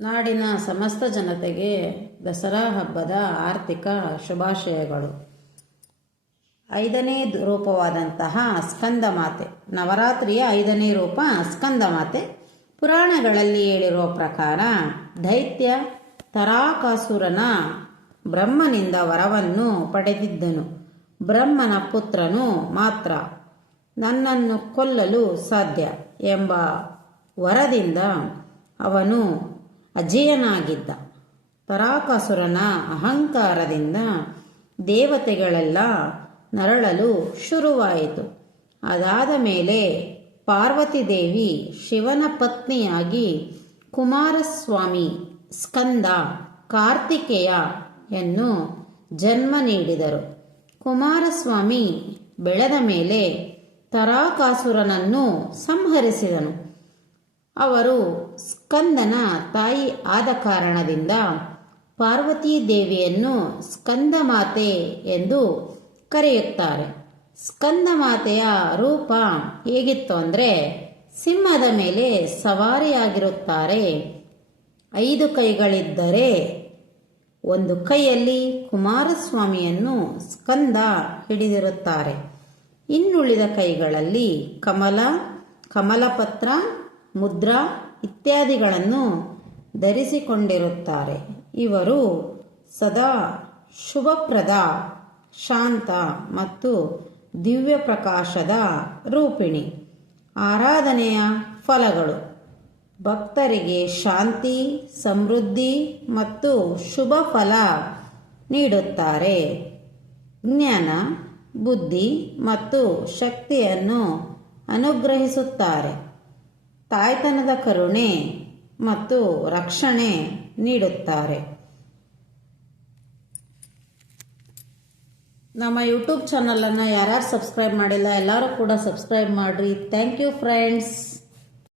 ನಾಡಿನ ಸಮಸ್ತ ಜನತೆಗೆ ದಸರಾ ಹಬ್ಬದ ಆರ್ಥಿಕ ಶುಭಾಶಯಗಳು. 5ನೇ ರೂಪವಾದಂತಹ ಸ್ಕಂದಮಾತೆ, ನವರಾತ್ರಿಯ 5ನೇ ರೂಪ ಸ್ಕಂದಮಾತೆ. ಪುರಾಣಗಳಲ್ಲಿ ಹೇಳಿರುವ ಪ್ರಕಾರ ದೈತ್ಯ ತರಾಕಾಸುರನ ಬ್ರಹ್ಮನಿಂದ ವರವನ್ನು ಪಡೆದಿದ್ದನು. ಬ್ರಹ್ಮನ ಪುತ್ರನು ಮಾತ್ರ ನನ್ನನ್ನು ಕೊಲ್ಲಲು ಸಾಧ್ಯ ಎಂಬ ವರದಿಂದ ಅವನು ಅಜೇಯನಾಗಿದ್ದ. ತರಾಕಾಸುರನ ಅಹಂಕಾರದಿಂದ ದೇವತೆಗಳೆಲ್ಲ ನರಳಲು ಶುರುವಾಯಿತು. ಅದಾದ ಮೇಲೆ ಪಾರ್ವತಿ ದೇವಿ ಶಿವನ ಪತ್ನಿಯಾಗಿ ಕುಮಾರಸ್ವಾಮಿ, ಸ್ಕಂದ, ಕಾರ್ತಿಕೇಯ ಎನ್ನು ಜನ್ಮ ನೀಡಿದರು. ಕುಮಾರಸ್ವಾಮಿ ಬೆಳೆದ ಮೇಲೆ ತರಾಕಾಸುರನನ್ನು ಸಂಹರಿಸಿದನು. ಅವರು ಸ್ಕಂದನ ತಾಯಿ ಆದ ಕಾರಣದಿಂದ ಪಾರ್ವತೀ ದೇವಿಯನ್ನು ಸ್ಕಂದಮಾತೆ ಎಂದು ಕರೆಯುತ್ತಾರೆ. ಸ್ಕಂದಮಾತೆಯ ರೂಪ ಹೇಗಿತ್ತು ಅಂದರೆ, ಸಿಂಹದ ಮೇಲೆ ಸವಾರಿಯಾಗಿರುತ್ತಾರೆ. 5 ಕೈಗಳಿದ್ದರೆ ಒಂದು ಕೈಯಲ್ಲಿ ಕುಮಾರಸ್ವಾಮಿಯನ್ನು ಸ್ಕಂದ ಹಿಡಿದಿರುತ್ತಾರೆ. ಇನ್ನುಳಿದ ಕೈಗಳಲ್ಲಿ ಕಮಲ, ಕಮಲಪತ್ರ, ಮುದ್ರಾ ಇತ್ಯಾದಿಗಳನ್ನು ಧರಿಸಿಕೊಂಡಿರುತ್ತಾರೆ. ಇವರು ಸದಾ ಶುಭಪ್ರದ, ಶಾಂತ ಮತ್ತು ದಿವ್ಯ ಪ್ರಕಾಶದ ರೂಪಿಣಿ. ಆರಾಧನೆಯ ಫಲಗಳು: ಭಕ್ತರಿಗೆ ಶಾಂತಿ, ಸಮೃದ್ಧಿ ಮತ್ತು ಶುಭ ಫಲ ನೀಡುತ್ತಾರೆ. ಜ್ಞಾನ, ಬುದ್ಧಿ ಮತ್ತು ಶಕ್ತಿಯನ್ನು ಅನುಗ್ರಹಿಸುತ್ತಾರೆ. ತಾಯ್ತನದ ಕರುಣೆ ಮತ್ತು ರಕ್ಷಣೆ ನೀಡುತ್ತಾರೆ. ನಮ್ಮ ಯೂಟ್ಯೂಬ್ ಚಾನಲನ್ನು ಯಾರ್ಯಾರು ಸಬ್ಸ್ಕ್ರೈಬ್ ಮಾಡಿಲ್ಲ ಎಲ್ಲರೂ ಕೂಡ ಸಬ್ಸ್ಕ್ರೈಬ್ ಮಾಡಿರಿ. Thank you friends.